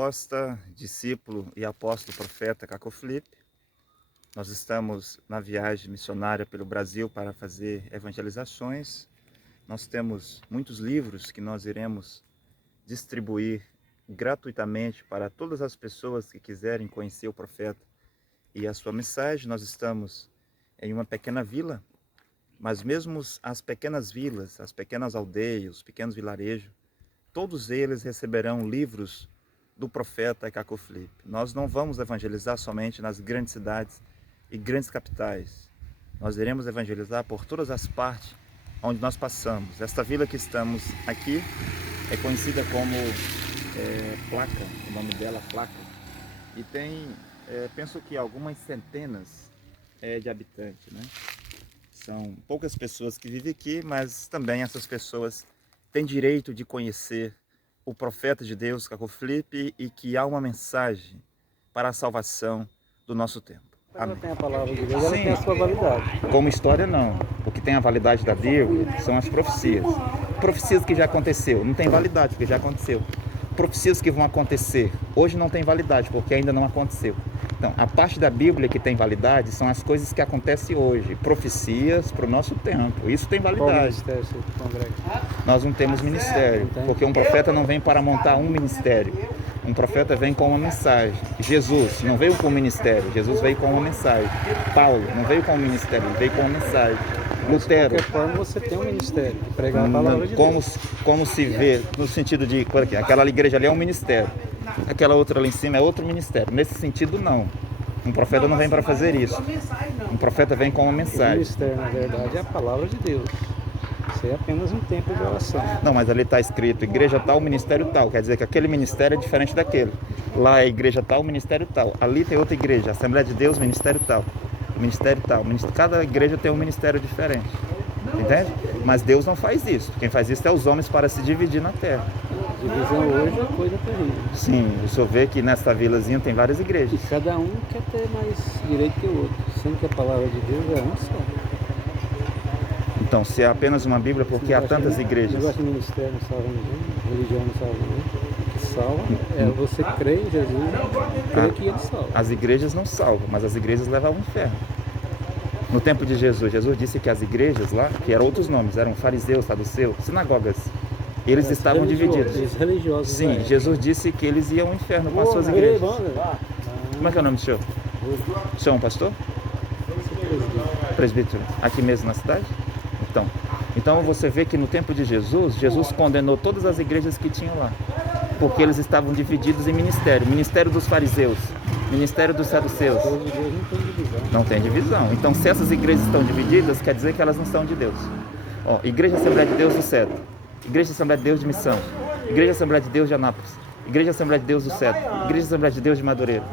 Costa, discípulo e apóstolo profeta Caco Felipe. Nós estamos na viagem missionária pelo Brasil para fazer evangelizações. Nós temos muitos livros que nós iremos distribuir gratuitamente para todas as pessoas que quiserem conhecer o profeta e a sua mensagem. Nós estamos em uma pequena vila, mas mesmo as pequenas vilas, as pequenas aldeias, os pequenos vilarejos, todos eles receberão livros do profeta Caco Felipe. Nós não vamos evangelizar somente nas grandes cidades e grandes capitais. Nós iremos evangelizar por todas as partes onde nós passamos. Esta vila que estamos aqui é conhecida como Placa, o nome dela Placa, e tem, penso que algumas centenas de habitantes, né? São poucas pessoas que vivem aqui, mas também essas pessoas têm direito de conhecer o profeta de Deus, Caco Felipe, e que há uma mensagem para a salvação do nosso tempo. Ela tem a palavra de Deus, ela tem a sua validade. Como história não, o que tem a validade da Bíblia são as profecias. Profecias que já aconteceu, não tem validade porque já aconteceu. Profecias que vão acontecer, hoje não tem validade porque ainda não aconteceu. Então, a parte da Bíblia que tem validade são as coisas que acontecem hoje, profecias para o nosso tempo, isso tem validade. Qual ministério você congrega? Nós não temos ministério, porque um profeta não vem para montar um ministério. Um profeta vem com uma mensagem. Jesus não veio com um ministério, Jesus veio com uma mensagem. Paulo não veio com um ministério, ele veio com uma mensagem. Lutero. De qualquer forma, você tem um ministério, de pregar a palavra de Deus. Como se vê, no sentido de, por aqui, aquela igreja ali é um ministério, aquela outra ali em cima é outro ministério. Nesse sentido, não. Um profeta não vem para fazer isso. Um profeta vem com uma O mensagem. ministério, na verdade, é a palavra de Deus. Isso é apenas um tempo de oração. Não, mas ali está escrito igreja tal, ministério tal. Quer dizer que aquele ministério é diferente daquele. Lá é igreja tal, ministério tal. Ali tem outra igreja, Assembleia de Deus, ministério tal. Ministério tal. Cada igreja tem um ministério diferente. Entende? Mas Deus não faz isso. Quem faz isso é os homens para se dividir na terra. A divisão hoje é coisa terrível. Sim, o senhor vê que nessa vilazinha tem várias E igrejas. cada um quer ter mais direito que o outro, sendo que a palavra de Deus é uma só. Então, se é apenas uma Bíblia, por que há tantas O igrejas? negócio de ministério não salva ninguém, religião não salva ninguém. O que salva é você crer em Jesus e crer que ele salva. As igrejas não salvam, mas as igrejas levam ao inferno. No tempo de Jesus, Jesus disse que as igrejas lá, que eram outros nomes, eram fariseus, saduceus, sinagogas, eles estavam divididos. Os religiosos. Sim, Jesus disse que eles iam ao inferno com as suas igrejas. Como é que é o nome do senhor? O senhor é um pastor? Presbítero. Aqui mesmo na cidade? Então você vê que no tempo de Jesus, Jesus condenou todas as igrejas que tinham lá, porque eles estavam divididos em ministério. Ministério dos fariseus, ministério dos saduceus. Não tem divisão. Então, se essas igrejas estão divididas, quer dizer que elas não são de Deus. Ó, Igreja Assembleia de Deus do Cedro, Igreja Assembleia de Deus de Missão, Igreja Assembleia de Deus de Anápolis, Igreja Assembleia de Deus do Cedro, Igreja Assembleia de Deus de Madureira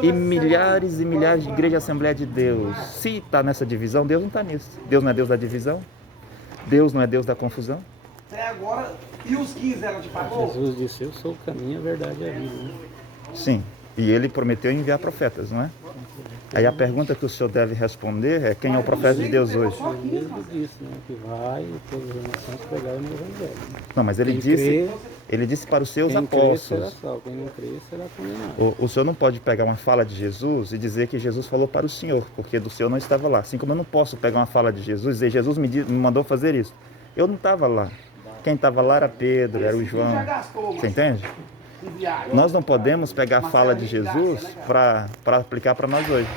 e milhares de igrejas Assembleia de Deus. Se está nessa divisão, Deus não está nisso. Deus não é Deus da divisão, Deus não é Deus da confusão. Até agora, e os 15 ela te pagou? Jesus disse, eu sou o caminho, a verdade e a vida. Né? Sim, e ele prometeu enviar profetas, não é? Aí a pergunta que o senhor deve responder é: quem é o profeta de Deus hoje? Ele mesmo disse, né, que vai e todas as nações pregarem o evangelho. Não, mas ele disse para os seus Quem apóstolos. crer será salvo, quem não crer será condenado. O senhor não pode pegar uma fala de Jesus e dizer que Jesus falou para o senhor, porque do senhor não estava lá. Assim como eu não posso pegar uma fala de Jesus e dizer, Jesus me mandou fazer isso. Eu não estava lá. Quem estava lá era Pedro, era o João. Você entende? Nós não podemos pegar a fala de Jesus para aplicar para nós hoje.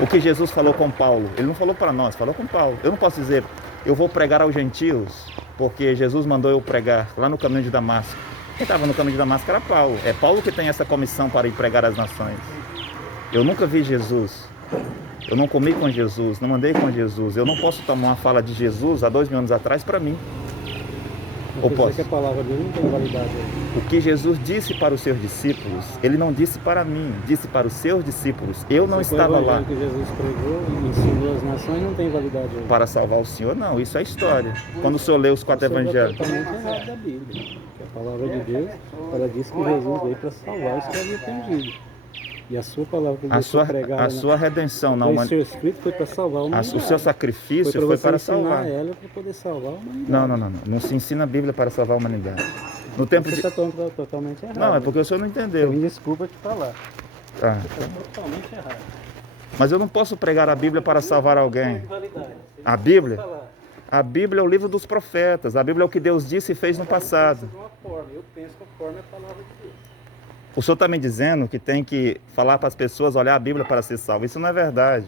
O que Jesus falou com Paulo, ele não falou para nós, falou com Paulo. Eu não posso dizer, eu vou pregar aos gentios, porque Jesus mandou eu pregar lá no caminho de Damasco. Quem estava no caminho de Damasco era Paulo. É Paulo que tem essa comissão para ir pregar às nações. Eu nunca vi Jesus. Eu não comi com Jesus, não andei com Jesus. Eu não posso tomar uma fala de Jesus há 2000 anos atrás para mim. Ou posso? Que a palavra dele não tem validade. O que Jesus disse para os seus discípulos, ele não disse para mim, disse para os seus discípulos. Eu não estava lá. O que Jesus pregou e ensinou as nações não tem validade hoje. Para salvar o Senhor, não. Isso é história. Quando o senhor lê os 4 evangelhos. É totalmente errado da Bíblia. Que a palavra de Deus, ela diz que Jesus veio para salvar os que haviam perdido. E a sua palavra que a sua redenção na humanidade. O seu escrito foi para salvar a humanidade. O seu sacrifício foi para salvar. Ela para poder salvar a humanidade. Não se ensina a Bíblia para salvar a humanidade. No tempo Você de... está totalmente errado. Não, é porque o senhor não entendeu. Me desculpa te falar. Tá. Você está totalmente errado. Mas eu não posso pregar a Bíblia para salvar alguém. Validade. A Bíblia? Falar. A Bíblia é o livro dos profetas. A Bíblia é o que Deus disse e fez no passado. De uma forma, eu penso conforme a palavra de Deus. O senhor está me dizendo que tem que falar para as pessoas olhar a Bíblia para ser salvo. Isso não é verdade.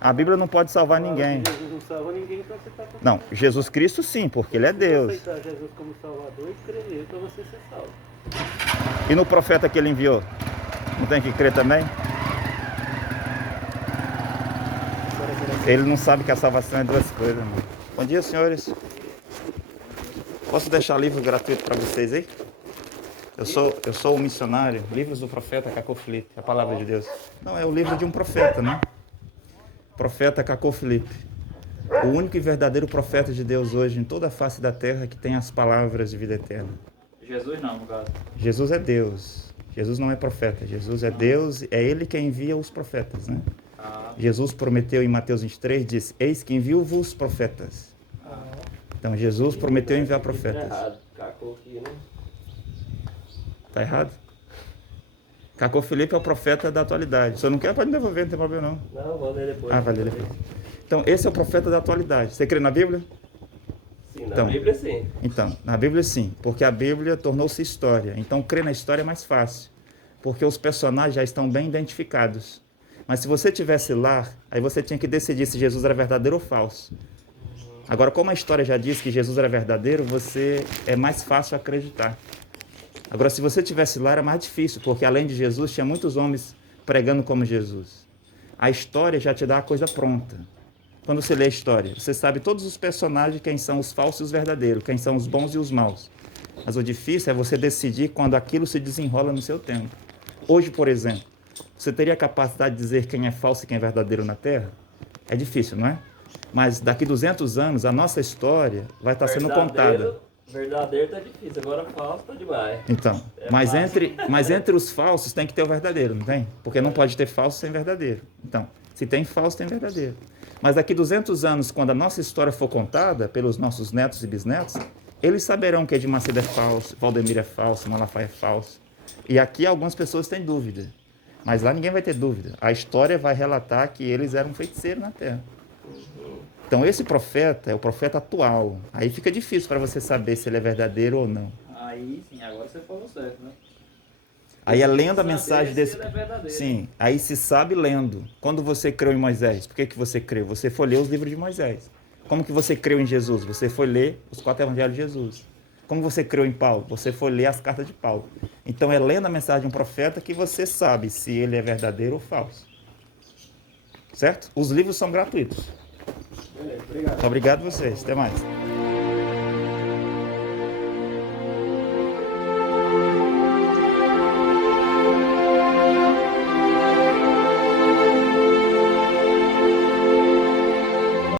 A Bíblia não pode salvar ninguém. Jesus não salva ninguém, então você está... Não, Jesus Cristo sim, porque Ele é Deus. Se você aceitar Jesus como Salvador e crer nele, para você ser salvo. E no profeta que Ele enviou? Não tem que crer também? Ele não sabe que a salvação é duas coisas, mano. Bom dia, senhores. Posso deixar livro gratuito para vocês aí? Eu sou o missionário, livros do profeta Cacô Filipe, a palavra de Deus. Não, é o livro de um profeta, né? Profeta Cacô Filipe. O único e verdadeiro profeta de Deus hoje em toda a face da terra que tem as palavras de vida eterna. Jesus não, no caso. Jesus é Deus. Jesus não é profeta. Jesus é Deus, é Ele quem envia os profetas, né? Jesus prometeu em Mateus 23, disse, eis que envio-vos profetas. Então Jesus prometeu enviar profetas. Errado, cacou aqui, né? Tá errado? Cacô Filipe é o profeta da atualidade. Se eu não quer, pode me devolver, não tem problema não. Não, vou ler depois. Ah, vai ler depois. Então, esse é o profeta da atualidade. Você crê na Bíblia? Sim, na Então. Bíblia sim. Então, na Bíblia sim, porque a Bíblia tornou-se história. Então, crer na história é mais fácil, porque os personagens já estão bem identificados. Mas se você tivesse lá, aí você tinha que decidir se Jesus era verdadeiro ou falso. Agora, como a história já diz que Jesus era verdadeiro, você é mais fácil acreditar. Agora, se você tivesse lá, era mais difícil, porque além de Jesus, tinha muitos homens pregando como Jesus. A história já te dá a coisa pronta. Quando você lê a história, você sabe todos os personagens, quem são os falsos e os verdadeiros, quem são os bons e os maus. Mas o difícil é você decidir quando aquilo se desenrola no seu tempo. Hoje, por exemplo, você teria a capacidade de dizer quem é falso e quem é verdadeiro na Terra? É difícil, não é? Mas daqui 200 anos, a nossa história vai estar sendo contada. Verdadeiro tá difícil, agora falso tá demais. Então, mas entre os falsos tem que ter o verdadeiro, não tem? Porque não pode ter falso sem verdadeiro. Então, se tem falso, tem verdadeiro. Mas daqui 200 anos, quando a nossa história for contada pelos nossos netos e bisnetos, eles saberão que Edir Macedo é falso, Valdemir é falso, Malafaia é falso. E aqui algumas pessoas têm dúvida. Mas lá ninguém vai ter dúvida. A história vai relatar que eles eram feiticeiros na Terra. Então esse profeta é o profeta atual. Aí fica difícil para você saber se ele é verdadeiro ou não. Aí sim, agora você falou certo, né? Aí é lendo a mensagem desse... Ele é verdadeiro. Sim, aí se sabe lendo. Quando você creu em Moisés, por que você creu? Você foi ler os livros de Moisés. Como que você creu em Jesus? Você foi ler os 4 evangelhos de Jesus. Como você creu em Paulo? Você foi ler as cartas de Paulo. Então é lendo a mensagem de um profeta que você sabe se ele é verdadeiro ou falso. Certo? Os livros são gratuitos. Beleza, obrigado. Obrigado a vocês. Até mais.